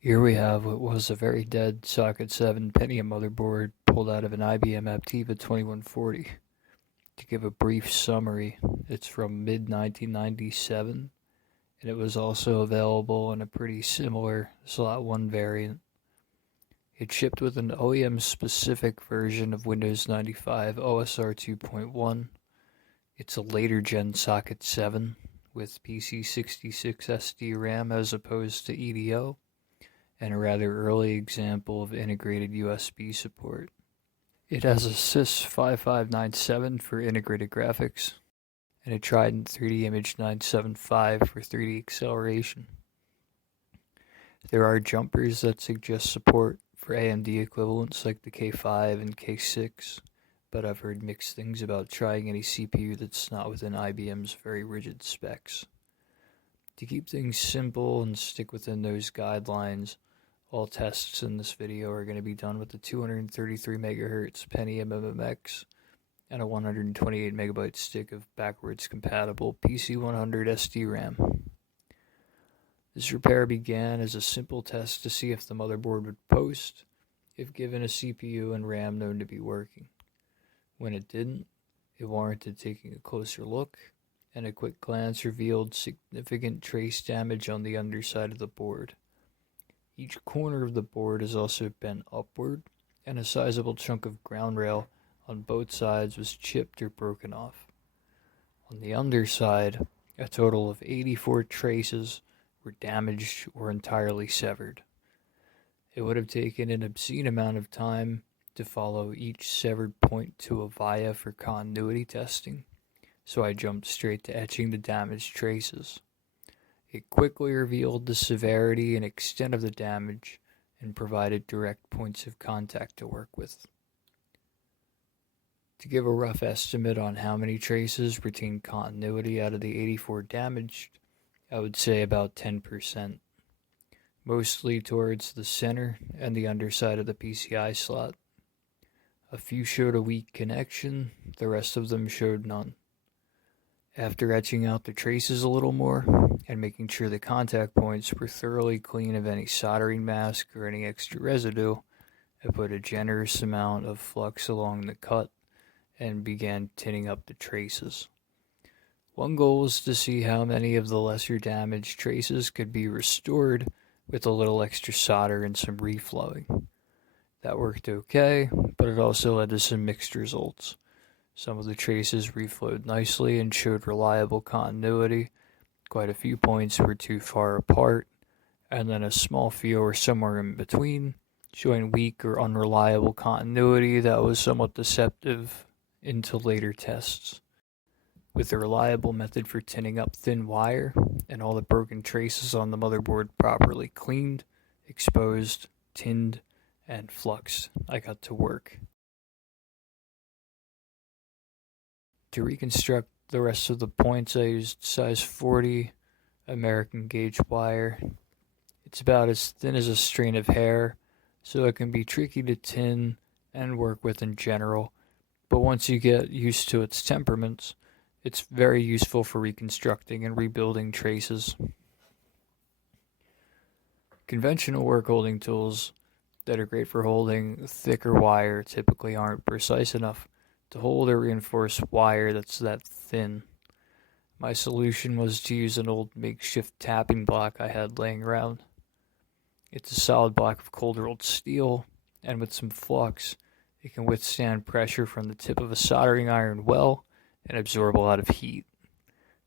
Here we have what was a very dead socket 7 Pentium motherboard pulled out of an IBM Aptiva 2140. To give a brief summary, it's from mid-1997, and it was also available in a pretty similar Slot 1 variant. It shipped with an OEM-specific version of Windows 95 OSR 2.1. It's a later gen socket 7 with PC66 SD RAM as opposed to EDO, and a rather early example of integrated USB support. It has a SYS5597 for integrated graphics, and a Trident 3D Image 975 for 3D acceleration. There are jumpers that suggest support for AMD equivalents like the K5 and K6, but I've heard mixed things about trying any CPU that's not within IBM's very rigid specs. To keep things simple and stick within those guidelines, all tests in this video are going to be done with the 233 MHz Pentium MMX and a 128 MB stick of backwards compatible PC100 SD RAM. This repair began as a simple test to see if the motherboard would post if given a CPU and RAM known to be working. When it didn't, it warranted taking a closer look, and a quick glance revealed significant trace damage on the underside of the board. Each corner of the board is also bent upward, and a sizable chunk of ground rail on both sides was chipped or broken off. On the underside, a total of 84 traces were damaged or entirely severed. It would have taken an obscene amount of time to follow each severed point to a via for continuity testing, so I jumped straight to etching the damaged traces. It quickly revealed the severity and extent of the damage and provided direct points of contact to work with. To give a rough estimate on how many traces retain continuity out of the 84 damaged, I would say about 10%, mostly towards the center and the underside of the PCI slot. A few showed a weak connection, the rest of them showed none. After etching out the traces a little more, and making sure the contact points were thoroughly clean of any soldering mask or any extra residue, I put a generous amount of flux along the cut and began tinning up the traces. One goal was to see how many of the lesser damaged traces could be restored with a little extra solder and some reflowing. That worked okay, but it also led to some mixed results. Some of the traces reflowed nicely and showed reliable continuity. Quite a few points were too far apart, and then a small few were somewhere in between, showing weak or unreliable continuity that was somewhat deceptive into later tests. With a reliable method for tinning up thin wire, and all the broken traces on the motherboard properly cleaned, exposed, tinned, and fluxed, I got to work. To reconstruct the rest of the points, I used size 40 American gauge wire. It's about as thin as a strand of hair, so it can be tricky to tin and work with in general, but once you get used to its temperaments, it's very useful for reconstructing and rebuilding traces. Conventional work holding tools that are great for holding thicker wire typically aren't precise enough to hold or reinforce wire that's that thin. My solution was to use an old makeshift tapping block I had laying around. It's a solid block of cold rolled steel, and with some flux, it can withstand pressure from the tip of a soldering iron well and absorb a lot of heat.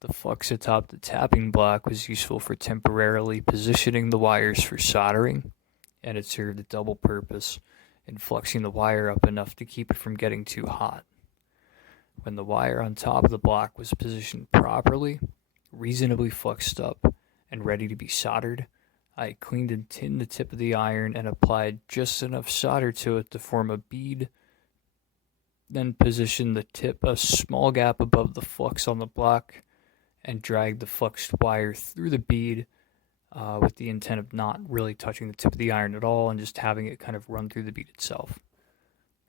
The flux atop the tapping block was useful for temporarily positioning the wires for soldering, and it served a double purpose in fluxing the wire up enough to keep it from getting too hot. When the wire on top of the block was positioned properly, reasonably fluxed up, and ready to be soldered, I cleaned and tinned the tip of the iron and applied just enough solder to it to form a bead, then positioned the tip a small gap above the flux on the block and dragged the fluxed wire through the bead with the intent of not really touching the tip of the iron at all and just having it kind of run through the bead itself.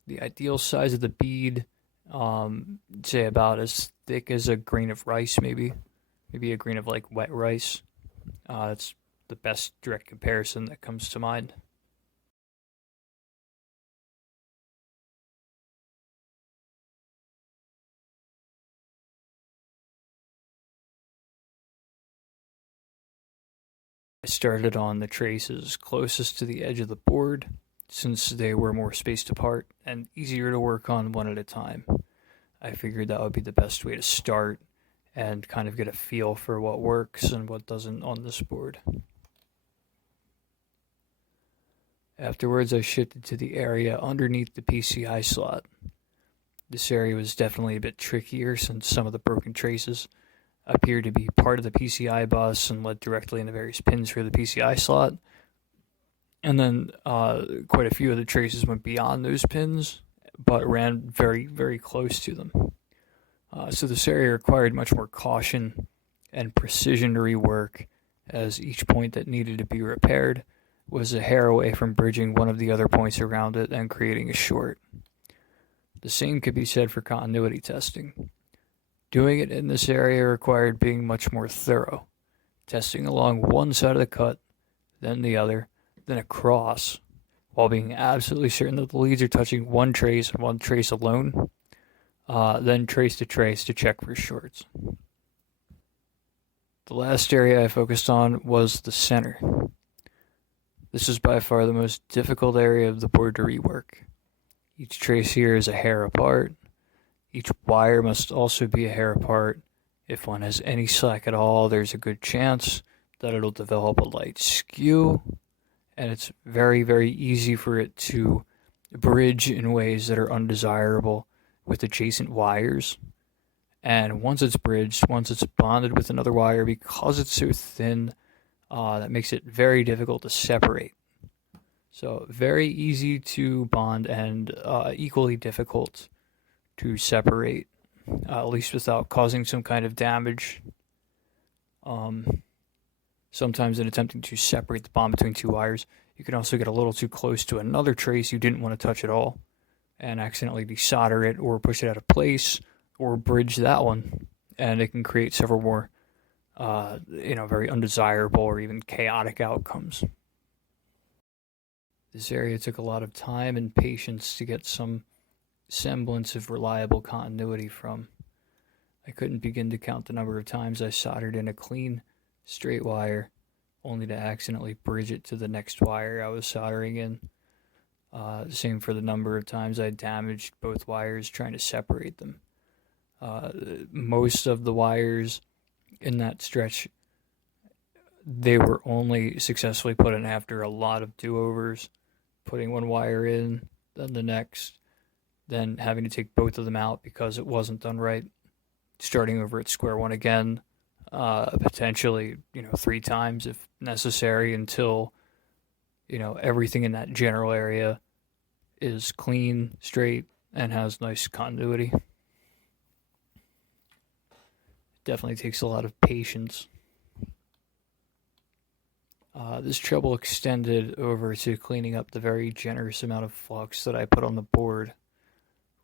The ideal size of the bead, say about as thick as a grain of rice, maybe a grain of like wet rice. It's the best direct comparison that comes to mind. I started on the traces closest to the edge of the board, since they were more spaced apart and easier to work on one at a time. I figured that would be the best way to start and kind of get a feel for what works and what doesn't on this board. Afterwards, I shifted to the area underneath the PCI slot. This area was definitely a bit trickier since some of the broken traces appeared to be part of the PCI bus and led directly into various pins for the PCI slot. And then quite a few of the traces went beyond those pins, but ran very, very close to them. So this area required much more caution and precision to rework, as each point that needed to be repaired was a hair away from bridging one of the other points around it and creating a short. The same could be said for continuity testing. Doing it in this area required being much more thorough, testing along one side of the cut, then the other, then across, while being absolutely certain that the leads are touching one trace and one trace alone, then trace to check for shorts. The last area I focused on was the center. This is by far the most difficult area of the board to rework. Each trace here is a hair apart. Each wire must also be a hair apart. If one has any slack at all, there's a good chance that it'll develop a light skew, and it's very, very easy for it to bridge in ways that are undesirable with adjacent wires. And once it's bridged, once it's bonded with another wire, because it's so thin, that makes it very difficult to separate. So very easy to bond and equally difficult to separate, at least without causing some kind of damage. Sometimes in attempting to separate the bond between two wires, you can also get a little too close to another trace you didn't want to touch at all and accidentally desolder it or push it out of place or bridge that one, and it can create several more very undesirable or even chaotic outcomes. This area took a lot of time and patience to get some semblance of reliable continuity from. I couldn't begin to count the number of times I soldered in a clean, straight wire, only to accidentally bridge it to the next wire I was soldering in. Same for the number of times I damaged both wires trying to separate them. Most of the wires in that stretch, they were only successfully put in after a lot of do-overs, putting one wire in, then the next, then having to take both of them out because it wasn't done right, starting over at square one again, potentially 3 times if necessary, until everything in that general area is clean, straight, and has nice continuity. Definitely takes a lot of patience. This trouble extended over to cleaning up the very generous amount of flux that I put on the board.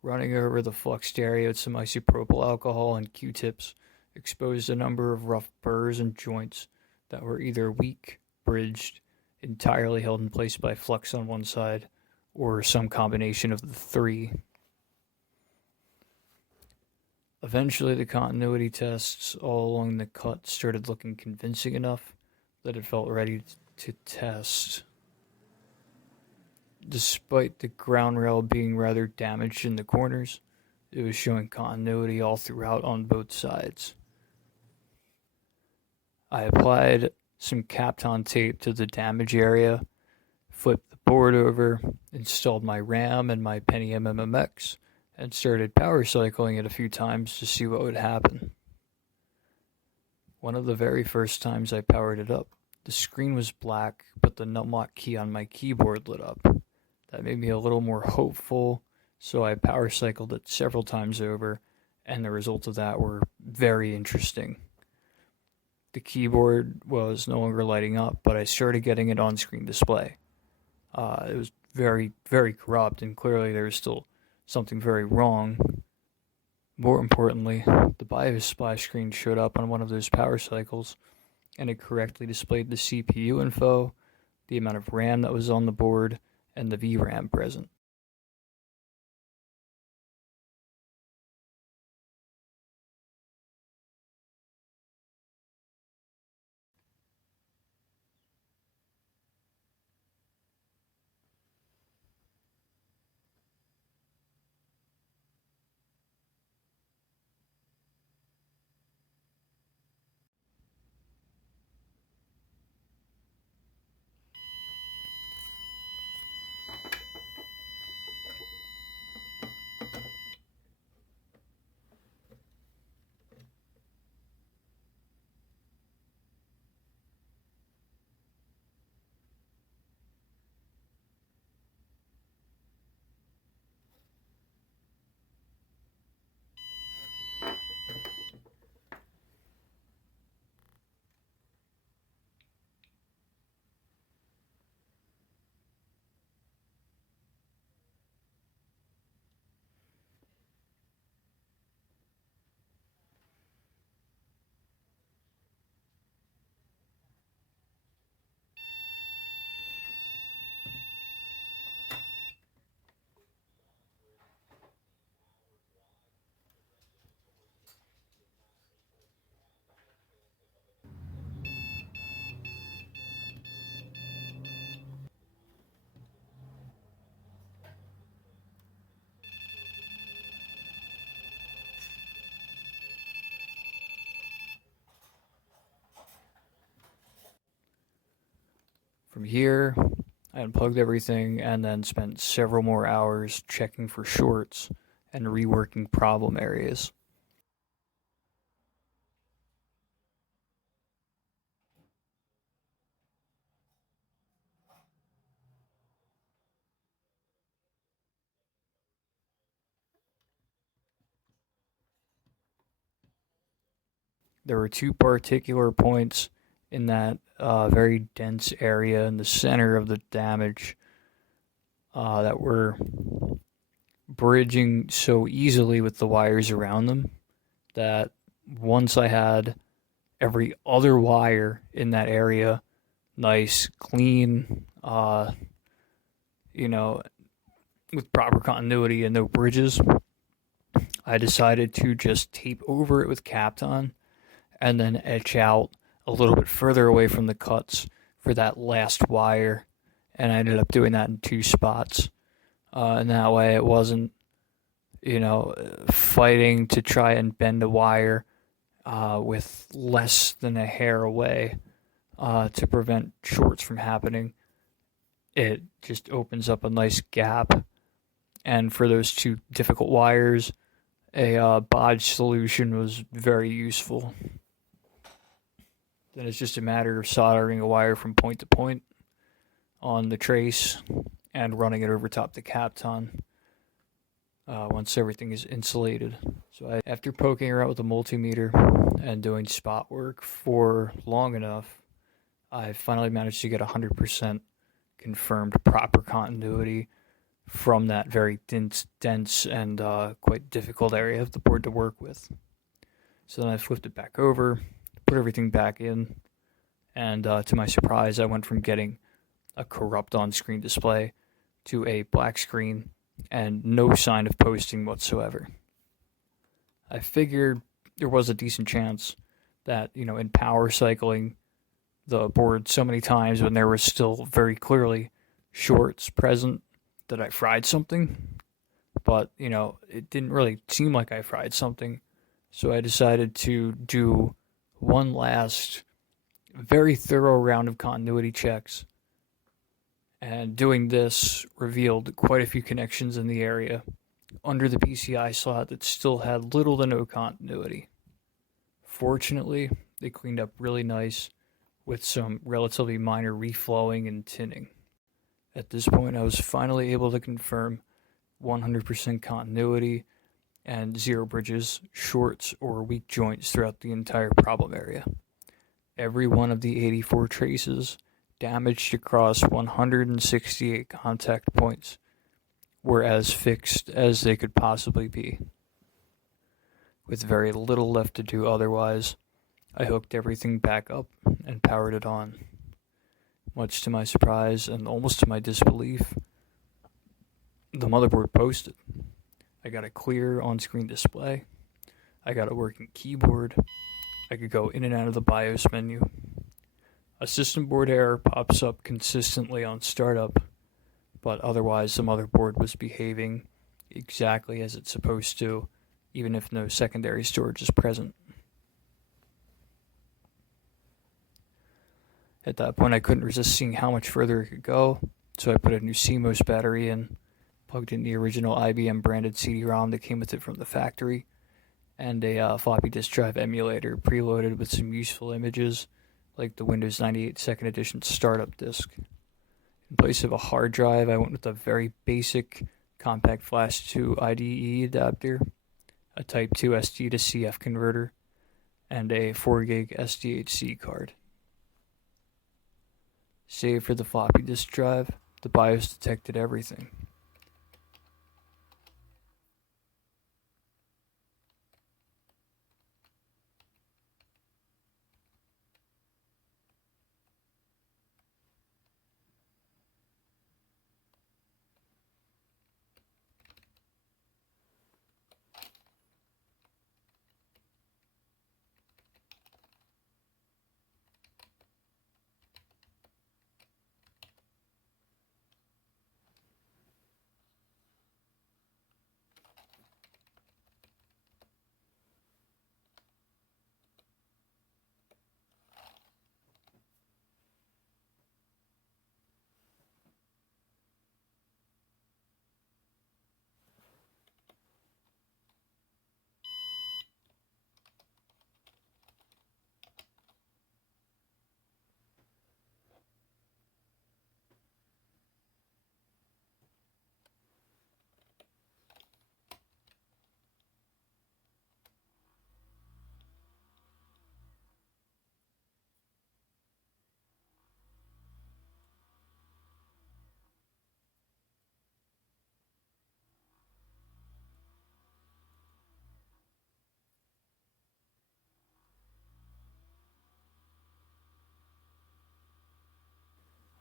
Running over the fluxed area with some isopropyl alcohol and Q-tips exposed a number of rough burrs and joints that were either weak, bridged, entirely held in place by flux on one side, or some combination of the three. Eventually, the continuity tests all along the cut started looking convincing enough that it felt ready to test. Despite the ground rail being rather damaged in the corners, it was showing continuity all throughout on both sides. I applied some Kapton tape to the damage area, flipped the board over, installed my RAM and my Pentium MMX, and started power cycling it a few times to see what would happen. One of the very first times I powered it up, the screen was black, but the numlock key on my keyboard lit up. That made me a little more hopeful, so I power cycled it several times over, and the results of that were very interesting. The keyboard was no longer lighting up, but I started getting it on-screen display. It was very, very corrupt, and clearly there was still something very wrong. More importantly, the BIOS splash screen showed up on one of those power cycles, and it correctly displayed the CPU info, the amount of RAM that was on the board, and the VRAM present. From here, I unplugged everything and then spent several more hours checking for shorts and reworking problem areas. There were two particular points in that very dense area in the center of the damage that were bridging so easily with the wires around them that once I had every other wire in that area nice, clean, you know, with proper continuity and no bridges, I decided to just tape over it with Kapton and then etch out a little bit further away from the cuts for that last wire. And I ended up doing that in two spots. And that way it wasn't, fighting to try and bend a wire with less than a hair away to prevent shorts from happening. It just opens up a nice gap. And for those two difficult wires, a bodge solution was very useful. Then it's just a matter of soldering a wire from point to point on the trace and running it over top the Kapton once everything is insulated. So after poking around with a multimeter and doing spot work for long enough, I finally managed to get 100% confirmed proper continuity from that very dense and quite difficult area of the board to work with. So then I flipped it back over, put everything back in, and to my surprise, I went from getting a corrupt on-screen display to a black screen and no sign of posting whatsoever. I figured there was a decent chance that, in power cycling the board so many times when there was still very clearly shorts present that I fried something. But, it didn't really seem like I fried something. So I decided to do one last very thorough round of continuity checks. And doing this revealed quite a few connections in the area under the PCI slot that still had little to no continuity. Fortunately, they cleaned up really nice with some relatively minor reflowing and tinning. At this point, I was finally able to confirm 100% continuity and zero bridges, shorts, or weak joints throughout the entire problem area. Every one of the 84 traces damaged across 168 contact points were as fixed as they could possibly be, with very little left to do otherwise. I hooked everything back up and powered it on. Much to my surprise and almost to my disbelief, the motherboard posted. I got a clear on-screen display. I got a working keyboard. I could go in and out of the BIOS menu. A system board error pops up consistently on startup, but otherwise the motherboard was behaving exactly as it's supposed to, even if no secondary storage is present. At that point, I couldn't resist seeing how much further it could go, so I put a new CMOS battery in, plugged in the original IBM branded CD-ROM that came with it from the factory, and a floppy disk drive emulator preloaded with some useful images, like the Windows 98 Second Edition startup disk. In place of a hard drive, I went with a very basic compact flash to IDE adapter, a Type 2 SD to CF converter, and a 4GB SDHC card. Save for the floppy disk drive, the BIOS detected everything.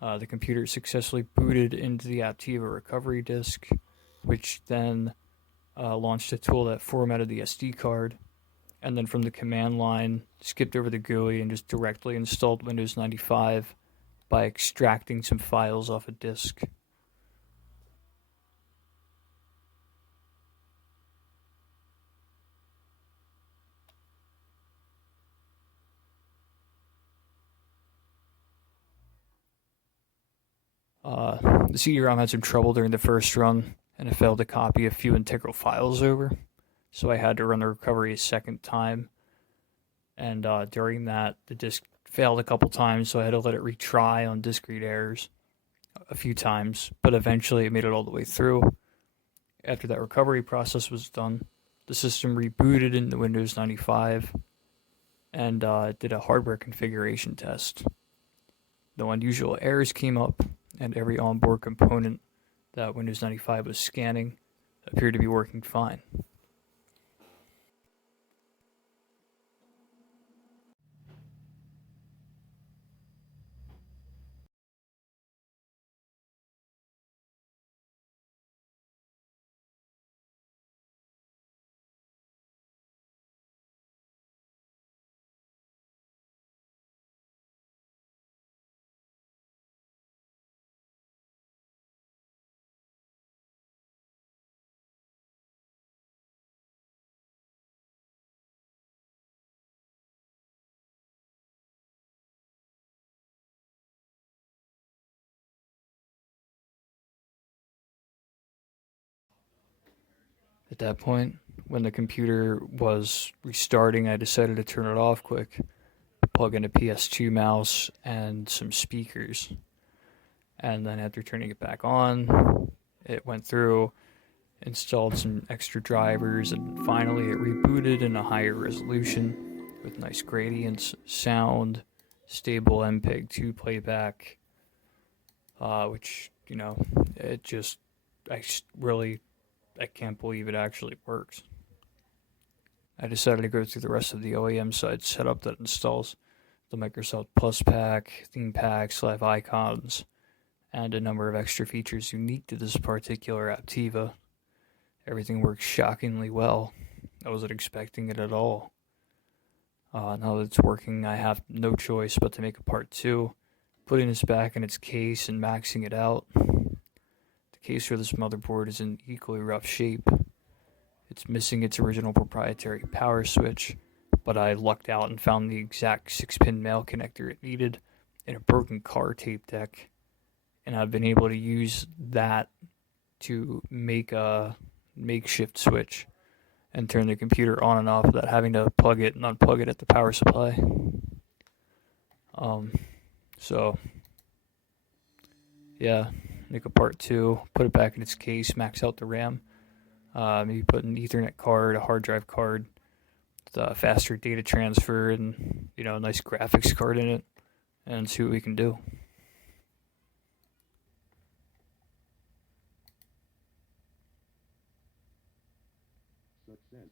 The computer successfully booted into the Aptiva recovery disk, which then launched a tool that formatted the SD card, and then from the command line, skipped over the GUI and just directly installed Windows 95 by extracting some files off a disk. The CD-ROM had some trouble during the first run, and it failed to copy a few integral files over, so I had to run the recovery a second time. And during that, the disk failed a couple times, so I had to let it retry on disk read errors a few times, but eventually it made it all the way through. After that recovery process was done, the system rebooted into Windows 95 and did a hardware configuration test. No unusual errors came up, and every onboard component that Windows 95 was scanning appeared to be working fine. At that point, when the computer was restarting, I decided to turn it off quick, plug in a PS2 mouse and some speakers. And then after turning it back on, it went through, installed some extra drivers, and finally it rebooted in a higher resolution with nice gradients, sound, stable MPEG-2 playback, which, it just, I really, I can't believe it actually works. I decided to go through the rest of the OEM side setup that installs the Microsoft Plus pack, theme packs, live icons, and a number of extra features unique to this particular Aptiva. Everything works shockingly well. I wasn't expecting it at all. Now that it's working, I have no choice but to make a part 2, putting this back in its case and maxing it out. The case for this motherboard is in equally rough shape. It's missing its original proprietary power switch, but I lucked out and found the exact 6-pin male connector it needed in a broken car tape deck, and I've been able to use that to make a makeshift switch and turn the computer on and off without having to plug it and unplug it at the power supply. So yeah, make a part 2, put it back in its case, max out the RAM, maybe put an Ethernet card, a hard drive card, with faster data transfer, and a nice graphics card in it, and see what we can do. Success.